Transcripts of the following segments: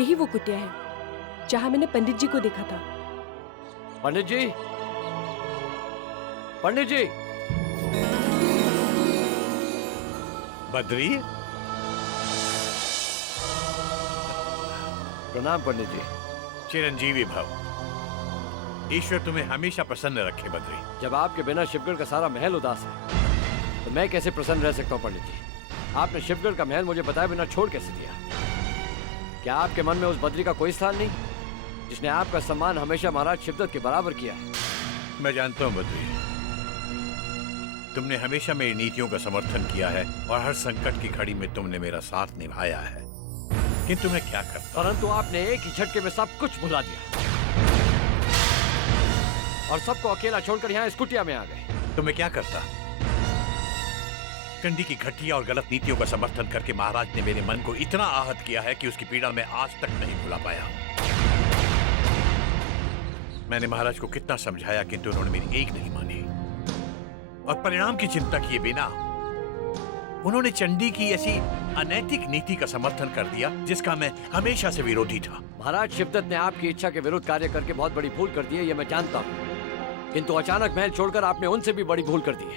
यही वो कुटिया है जहां मैंने पंडित जी को देखा था। पंडित जी, पंडित जी। बद्री, प्रणाम पंडित जी। चिरंजीवी भव। ईश्वर तुम्हें हमेशा प्रसन्न रखे बद्री। जब आपके बिना शिवगढ़ का सारा महल उदास है तो मैं कैसे प्रसन्न रह सकता हूँ पंडित जी? आपने शिवगढ़ का महल मुझे बताए बिना छोड़ कैसे दिया? क्या आपके मन में उस बद्री का कोई स्थान नहीं जिसने आपका सम्मान हमेशा महाराज शिवदत्त के बराबर किया है? मैं जानता हूँ बद्री, तुमने हमेशा मेरी नीतियों का समर्थन किया है और हर संकट की घड़ी में तुमने मेरा साथ निभाया है, किंतु मैं क्या करता। परंतु आपने एक ही झटके में सब कुछ भुला दिया और सबको अकेला छोड़कर यहाँ इस कुटिया में आ गए। तो मैं क्या करता? चंडी की घटिया और गलत नीतियों का समर्थन करके महाराज ने मेरे मन को इतना आहत किया है कि उसकी पीड़ा मैं आज तक नहीं भुला पाया। मैंने महाराज को कितना समझाया किंतु उन्होंने मेरी एक नहीं मानी और परिणाम की चिंता किए बिना उन्होंने चंडी की ऐसी अनैतिक नीति का समर्थन कर दिया जिसका मैं हमेशा से विरोधी था। महाराज शिवदत्त ने आपकी इच्छा के विरुद्ध कार्य करके बहुत बड़ी भूल कर दी है, यह मैं जानता हूँ, किंतु अचानक महल छोड़कर आपने उनसे भी बड़ी भूल कर दी है,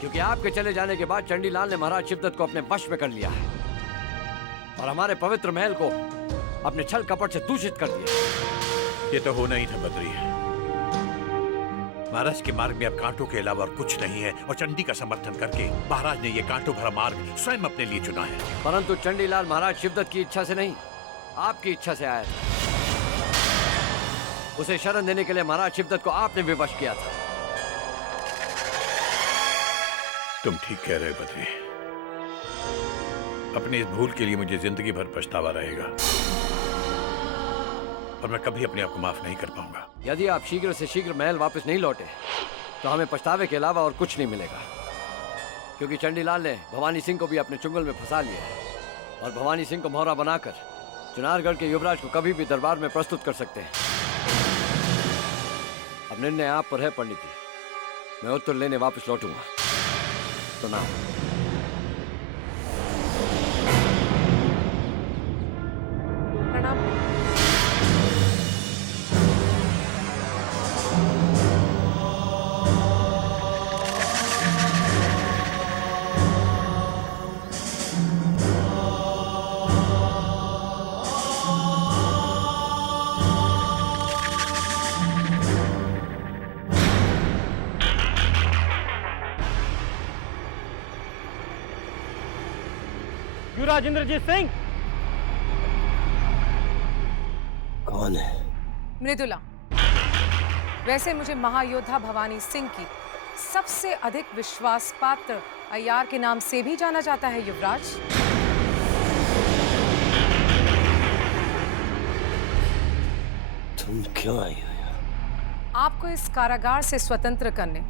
क्योंकि आपके चले जाने के बाद चंडीलाल ने महाराज शिवदत्त को अपने वश में कर लिया है और हमारे पवित्र महल को अपने छल कपट से दूषित कर दिया। ये तो होना ही था बद्री। महाराज के मार्ग में अब कांटों के अलावा और कुछ नहीं है और चंडी का समर्थन करके महाराज ने ये कांटों भरा मार्ग स्वयं अपने लिए चुना है। परंतु चंडीलाल महाराज शिवदत्त की इच्छा से नहीं, आपकी इच्छा से आया था। उसे शरण देने के लिए महाराज शिवदत्त को आपने विवश किया था। तुम ठीक कह रहे हो बद्री। अपनी इस भूल के लिए मुझे जिंदगी भर पछतावा रहेगा और मैं कभी अपने आप को माफ नहीं कर पाऊंगा। यदि आप शीघ्र से शीघ्र महल वापस नहीं लौटे तो हमें पछतावे के अलावा और कुछ नहीं मिलेगा, क्योंकि चंडीलाल ने भवानी सिंह को भी अपने चुंगल में फंसा लिया है और भवानी सिंह को मोहरा बनाकर चुनारगढ़ के युवराज को कभी भी दरबार में प्रस्तुत कर सकते हैं। अब निर्णय आप पर है पंडित जी। मैं उत्तर लेने वापस लौटूंगा। तो ना प्रणाम। युवराज इंद्रजीत सिंह। कौन है? मृदुला। वैसे मुझे महायोद्धा भवानी सिंह की सबसे अधिक विश्वास पात्र अय्यार के नाम से भी जाना जाता है युवराज। तुम क्यों आई हो यहाँ? आपको इस कारागार से स्वतंत्र करने।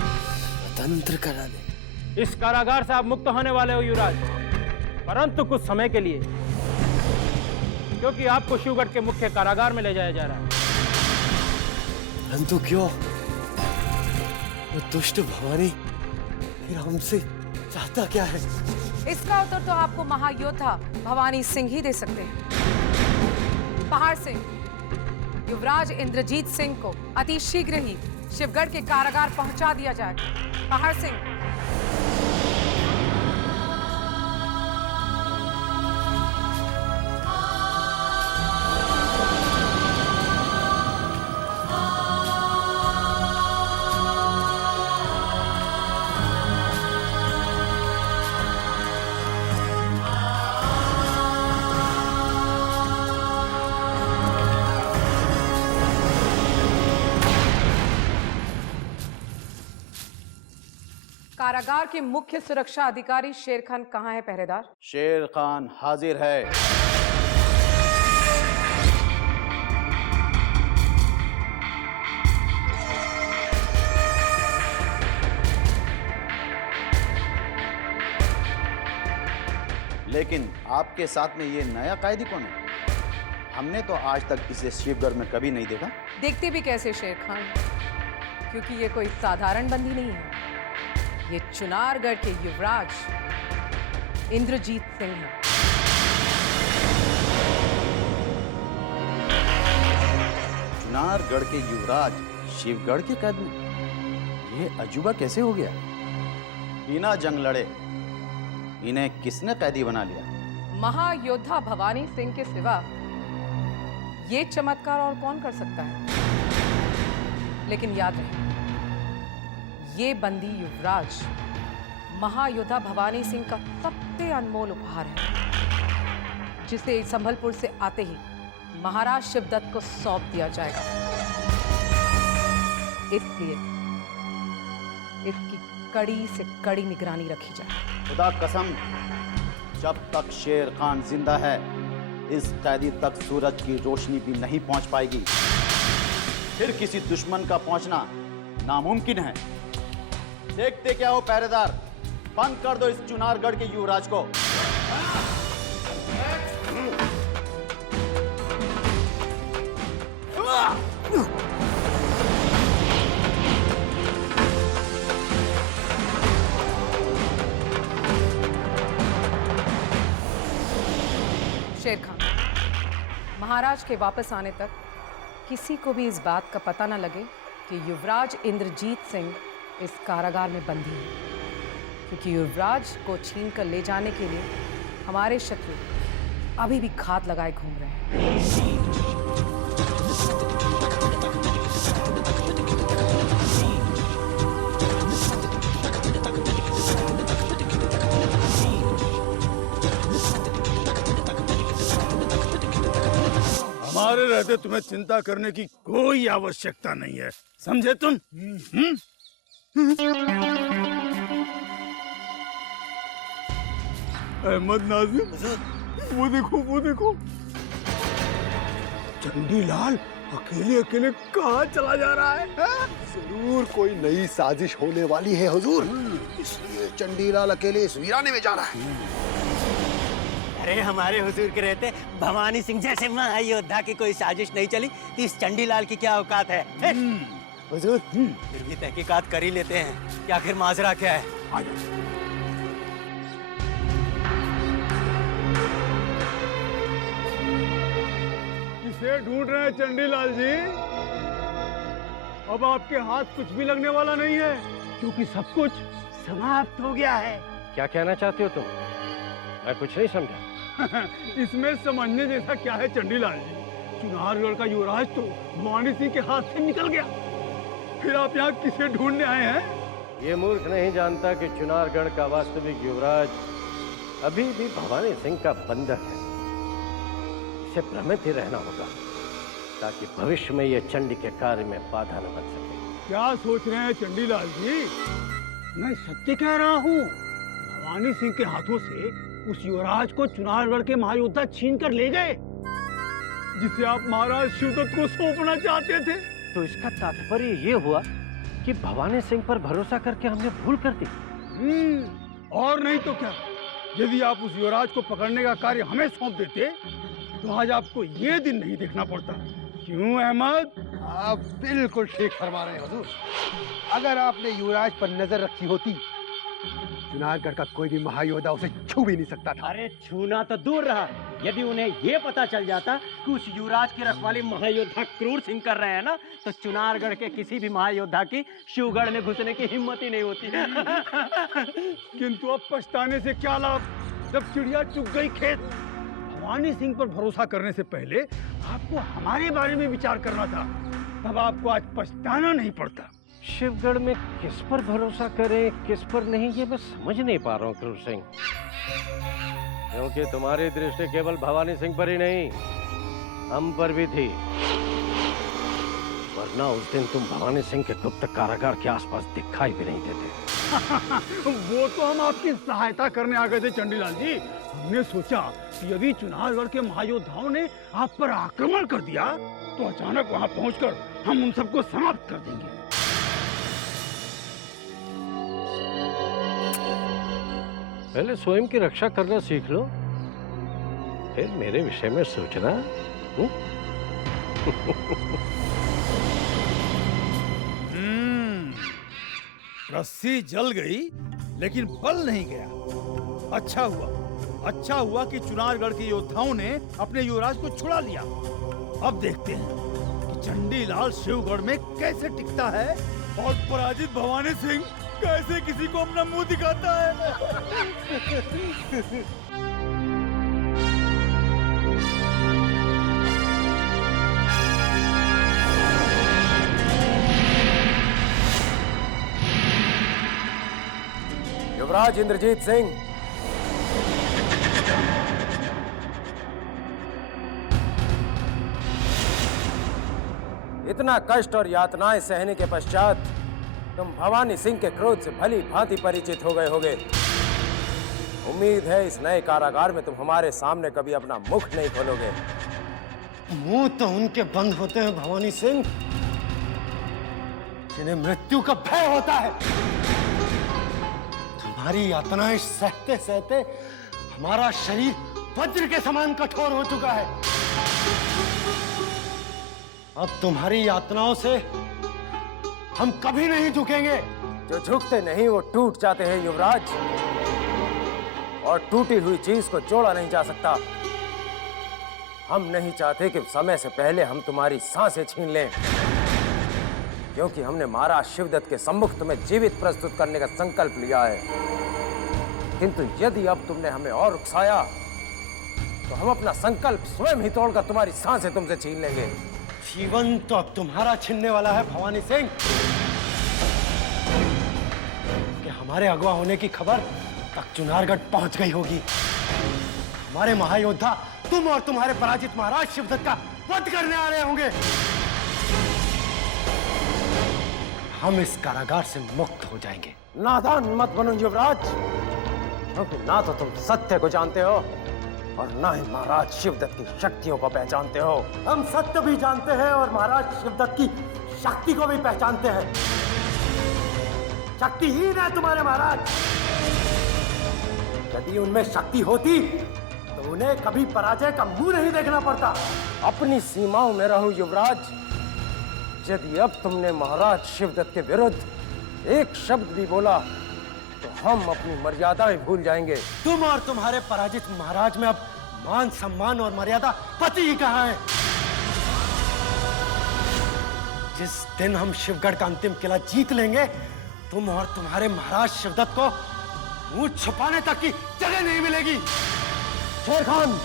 स्वतंत्र कराने? इस कारागार से आप मुक्त होने वाले हो युवराज, परंतु कुछ समय के लिए, क्योंकि आपको शिवगढ़ के मुख्य कारागार में ले जाया जा रहा है। परंतु क्यों? वो दुष्ट भवानी फिर हमसे चाहता क्या है? इसका उत्तर तो आपको महायोद्धा भवानी सिंह ही दे सकते हैं। पहाड़ से युवराज इंद्रजीत सिंह को अति शीघ्र ही शिवगढ़ के कारागार पहुंचा दिया जाएगा। पहाड़ सिंह, कारागार के मुख्य सुरक्षा अधिकारी शेर खान कहाँ है पहरेदार? शेर खान हाजिर है। लेकिन आपके साथ में ये नया कैदी कौन है? हमने तो आज तक इसे शिवगढ़ में कभी नहीं देखा। देखते भी कैसे शेर खान, क्योंकि ये कोई साधारण बंदी नहीं है। ये चुनारगढ़ के युवराज इंद्रजीत सिंह है। चुनारगढ़ के युवराज शिवगढ़ के कैद में? ये अजूबा कैसे हो गया? बिना जंग लड़े इन्हें किसने कैदी बना लिया? महायोद्धा भवानी सिंह के सिवा ये चमत्कार और कौन कर सकता है? लेकिन याद रहे, ये बंदी युवराज महायोद्धा भवानी सिंह का सबसे अनमोल उपहार है, जिसे संभलपुर से आते ही महाराज शिवदत्त को सौंप दिया जाएगा। इसलिए इसकी कड़ी से कड़ी निगरानी रखी जाए। खुदा कसम, जब तक शेर खान जिंदा है इस कैदी तक सूरज की रोशनी भी नहीं पहुंच पाएगी। फिर किसी दुश्मन का पहुंचना नामुमकिन है। देखते क्या हो पहरेदार, बंद कर दो इस चुनारगढ़ के युवराज को। शेर खान, महाराज के वापस आने तक किसी को भी इस बात का पता न लगे कि युवराज इंद्रजीत सिंह इस कारागार में बंदी है, क्योंकि युवराज को छीन कर ले जाने के लिए हमारे शत्रु अभी भी घात लगाए घूम रहे हैं। हमारे रहते तुम्हें चिंता करने की कोई आवश्यकता नहीं है, समझे तुम? अहमद नाजिम, वो देखो चंडीलाल अकेले अकेले कहाँ चला जा रहा है? जरूर कोई नई साजिश होने वाली है हुजूर, इसलिए चंडीलाल अकेले इस वीराने में जा रहा है। अरे हमारे हुजूर के रहते भवानी सिंह जैसे महायोद्धा की कोई साजिश नहीं चली तो इस चंडीलाल की क्या औकात है? हुजूर, फिर भी तहकीकात कर ही लेते हैं कि आखिर माजरा क्या है। किसे ढूंढ रहे हैं चंडीलाल जी? अब आपके हाथ कुछ भी लगने वाला नहीं है, क्योंकि सब कुछ समाप्त हो गया है। क्या कहना चाहते हो तुम? मैं कुछ नहीं समझा। इसमें समझने जैसा क्या है चंडीलाल जी? चुनारगढ़ का युवराज तो भवानी सिंह के हाथ से निकल गया, फिर आप यहाँ किसे ढूंढने आए हैं? ये मूर्ख नहीं जानता कि चुनारगढ़ का वास्तविक युवराज अभी भी भवानी सिंह का बंधक है। इसे भ्रमित ही रहना होगा ताकि भविष्य में ये चंडी के कार्य में बाधा न बन सके। क्या सोच रहे हैं चंडीलाल जी? मैं सत्य कह रहा हूँ, भवानी सिंह के हाथों से उस युवराज को चुनारगढ़ के महायोद्धा छीन कर ले गए, जिसे आप महाराज शिवदत्त को सौंपना चाहते थे। तो इसका तात्पर्य ये हुआ कि भवानी सिंह पर भरोसा करके हमने भूल कर दी। और नहीं तो क्या, यदि आप उस युवराज को पकड़ने का कार्य हमें सौंप देते तो आज आपको ये दिन नहीं देखना पड़ता। क्यों अहमद? आप बिल्कुल ठीक फरमा रहे हैं हुजूर। अगर आपने युवराज पर नजर रखी होती, चुनारगढ़ का कोई भी महायोद्धा उसे छू भी नहीं सकता था। अरे छूना तो दूर रहा, यदि उन्हें ये पता चल जाता कि उस युवराज की रखवाली महायोद्धा क्रूर सिंह कर रहे हैं ना, तो चुनारगढ़ के किसी भी महायोद्धा की शिवगढ़ में घुसने की हिम्मत ही नहीं होती। किंतु अब पछताने से क्या लाभ, जब चिड़िया चुग गई खेत। भवानी सिंह पर भरोसा करने से पहले आपको हमारे बारे में विचार करना था, तब आपको आज पछताना नहीं पड़ता। शिवगढ़ में किस पर भरोसा करें किस पर नहीं, ये मैं समझ नहीं पा रहा हूँ क्रूर सिंह, क्योंकि तुम्हारी दृष्टि केवल भवानी सिंह पर ही नहीं हम पर भी थी, वरना उस दिन तुम भवानी सिंह के गुप्त कारागार के आसपास दिखाई भी नहीं देते। वो तो हम आपकी सहायता करने आ गए थे चंडीलाल जी। हमने सोचा कि यदि चुनारगढ़ के महायोद्धाओं ने आप पर आक्रमण कर दिया तो अचानक वहां पहुंचकर हम उन सबको समाप्त कर देंगे। पहले स्वयं की रक्षा करना सीख लो, फिर मेरे विषय में सोचना। रस्सी जल गई लेकिन बल नहीं गया। अच्छा हुआ कि चुनारगढ़ के योद्धाओं ने अपने युवराज को छुड़ा लिया। अब देखते हैं कि चंडीलाल शिवगढ़ में कैसे टिकता है और पराजित भवानी सिंह कैसे किसी को अपना मुंह दिखाता है। युवराज इंद्रजीत सिंह, इतना कष्ट और यातनाएं सहने के पश्चात तुम भवानी सिंह के क्रोध से भली भांति परिचित हो गए होगे। उम्मीद है इस नए कारागार में तुम हमारे सामने कभी अपना मुख नहीं खोलोगे। मुंह तो उनके बंद होते हैं भवानी सिंह जिन्हें मृत्यु का भय होता है। तुम्हारी यातनाएं सहते सहते हमारा शरीर वज्र के समान कठोर हो चुका है। अब तुम्हारी यातनाओं से हम कभी नहीं झुकेंगे। जो झुकते नहीं वो टूट जाते हैं युवराज, और टूटी हुई चीज को जोड़ा नहीं जा सकता। हम नहीं चाहते कि समय से पहले हम तुम्हारी सांसें छीन लें, क्योंकि हमने महाराज शिवदत्त के सम्मुख तुम्हें जीवित प्रस्तुत करने का संकल्प लिया है। किंतु यदि अब तुमने हमें और उकसाया तो हम अपना संकल्प स्वयं ही तोड़कर तुम्हारी सांसें तुमसे छीन लेंगे। जीवन तो अब तुम्हारा छिनने वाला है भवानी सिंह। कि हमारे अगवा होने की खबर तक चुनारगढ़ पहुंच गई होगी। हमारे महायोद्धा तुम और तुम्हारे पराजित महाराज शिवदत्त का वध करने आ रहे होंगे। हम इस कारागार से मुक्त हो जाएंगे। नादान मत बनो युवराज, क्योंकि ना तो तुम सत्य को जानते हो और ना ही महाराज शिवदत्त की शक्तियों को पहचानते हो। हम सत्य भी जानते हैं और महाराज शिवदत्त की शक्ति को भी पहचानते हैं। शक्तिहीन है तुम्हारे महाराज। यदि उनमें शक्ति होती तो उन्हें कभी पराजय का मुंह नहीं देखना पड़ता। अपनी सीमाओं में रहो युवराज। यदि अब तुमने महाराज शिवदत्त के विरुद्ध एक शब्द भी बोला तो हम अपनी मर्यादाएं भूल जाएंगे। तुम और तुम्हारे पराजित महाराज में अब मान सम्मान और मर्यादा पति ही कहाँ है। जिस दिन हम शिवगढ़ का अंतिम किला जीत लेंगे, तुम और तुम्हारे महाराज शिवदत्त को मुंह छुपाने तक की जगह नहीं मिलेगी। शेर खान,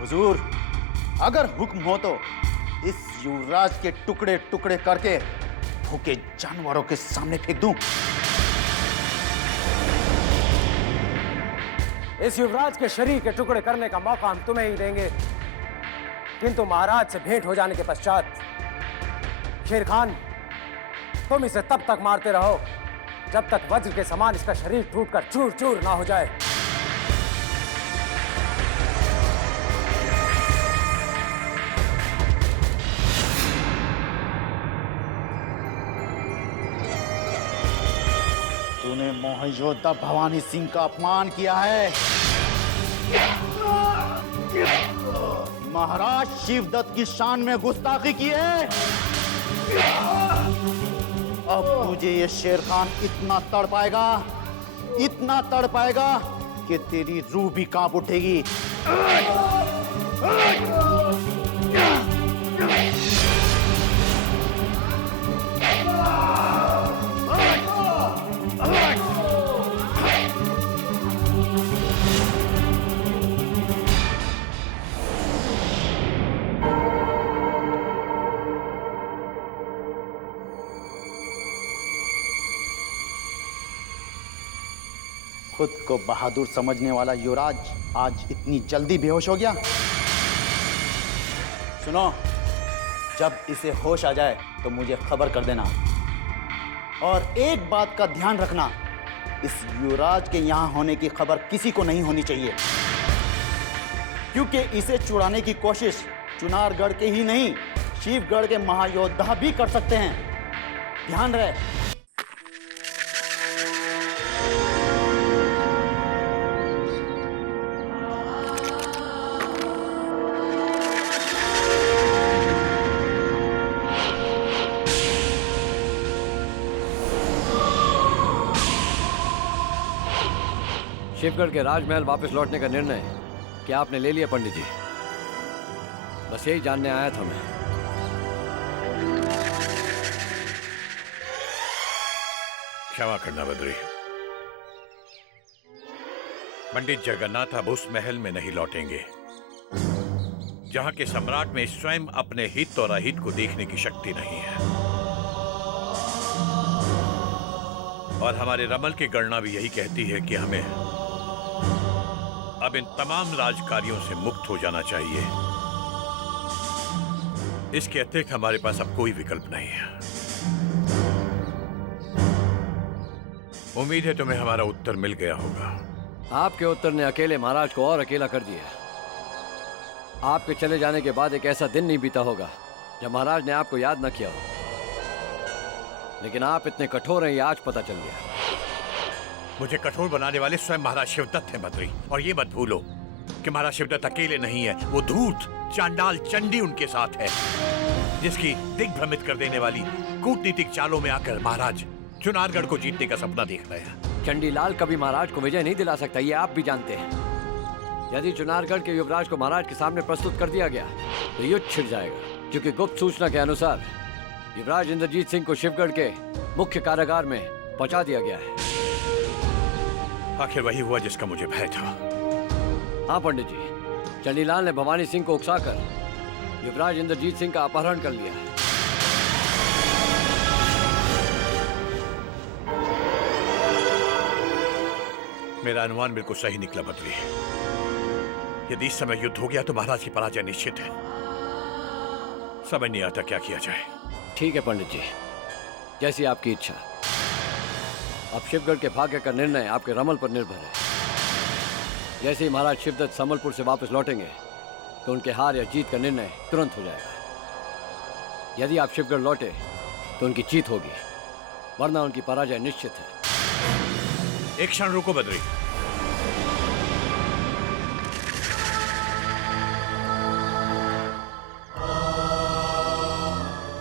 हुजूर, अगर हुक्म हो तो इस युवराज के टुकड़े टुकड़े करके भूखे जानवरों के सामने फेंक दूं। इस युवराज के शरीर के टुकड़े करने का मौका हम तुम्हें ही देंगे, किंतु महाराज से भेंट हो जाने के पश्चात शेर खान तुम इसे तब तक मारते रहो जब तक वज्र के समान इसका शरीर टूटकर चूर चूर ना हो जाए। तूने महायोद्धा भवानी सिंह का अपमान किया है। महाराज शिवदत्त की शान में गुस्ताखी की है। अब तुझे ये शेर खान इतना तड़ पाएगा कि तेरी रूह भी कांप उठेगी। खुद को बहादुर समझने वाला युवराज आज इतनी जल्दी बेहोश हो गया। सुनो, जब इसे होश आ जाए तो मुझे खबर कर देना। और एक बात का ध्यान रखना, इस युवराज के यहाँ होने की खबर किसी को नहीं होनी चाहिए, क्योंकि इसे छुड़ाने की कोशिश चुनारगढ़ के ही नहीं, शिवगढ़ के महायोद्धा भी कर सकते हैं। ध्यान रहे। शिवगढ़ के राजमहल वापस लौटने का निर्णय क्या आपने ले लिया पंडित जी? बस यही जानने आया था मैं। क्षमा करना बद्री, पंडित जगन्नाथ अब उस महल में नहीं लौटेंगे जहां के सम्राट में स्वयं अपने हित और अहित को देखने की शक्ति नहीं है। और हमारे रमल की गणना भी यही कहती है कि हमें अब इन तमाम राजकार्यों से मुक्त हो जाना चाहिए। इसके अतिरिक्त हमारे पास अब कोई विकल्प नहीं है। उम्मीद है तुम्हें हमारा उत्तर मिल गया होगा। आपके उत्तर ने अकेले महाराज को और अकेला कर दिया। आपके चले जाने के बाद एक ऐसा दिन नहीं बीता होगा जब महाराज ने आपको याद न किया हो। लेकिन आप इतने कठोर हैं ये आज पता चल गया। मुझे कठोर बनाने वाले स्वयं महाराज शिवदत्त हैं बद्री, और ये मत भूलो कि महाराज शिवदत्त अकेले नहीं है, वो धूर्त चांडाल चंडी उनके साथ है, जिसकी दिग्भ्रमित कर देने वाली कूटनीतिक चालों में आकर महाराज चुनारगढ़ को जीतने का सपना देख रहे हैं। चंडीलाल कभी महाराज को विजय नहीं दिला सकता, ये आप भी जानते हैं। यदि चुनारगढ़ के युवराज को महाराज के सामने प्रस्तुत कर दिया गया तो युद्ध छिड़ जाएगा, क्योंकि गुप्त सूचना के अनुसार युवराज इंद्रजीत सिंह को शिवगढ़ के मुख्य कारागार में पहुंचा दिया गया है। आखिर वही हुआ जिसका मुझे भय था। हाँ पंडित जी, चंडीलाल ने भवानी सिंह को उकसाकर युवराज इंद्रजीत सिंह का अपहरण कर लिया है। मेरा अनुमान बिल्कुल सही निकला बद्री। यदि इस समय युद्ध हो गया तो महाराज की पराजय निश्चित है। समझ नहीं आता क्या किया जाए। ठीक है पंडित जी, जैसी आपकी इच्छा। अब शिवगढ़ के भाग्य का निर्णय आपके रमल पर निर्भर है। जैसे ही महाराज शिवदत्त संबलपुर से वापस लौटेंगे तो उनके हार या जीत का निर्णय तुरंत हो जाएगा। यदि आप शिवगढ़ लौटे तो उनकी जीत होगी, वरना उनकी पराजय निश्चित है। एक क्षण रुको बद्री।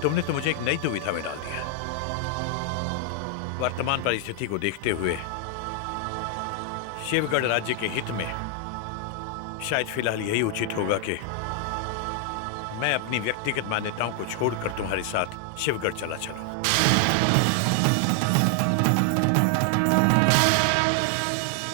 तुमने तो मुझे एक नई दुविधा में डाल दिया। वर्तमान परिस्थिति को देखते हुए शिवगढ़ राज्य के हित में शायद फिलहाल यही उचित होगा कि मैं अपनी व्यक्तिगत मान्यताओं को छोड़कर तुम्हारे साथ शिवगढ़ चला चलूं।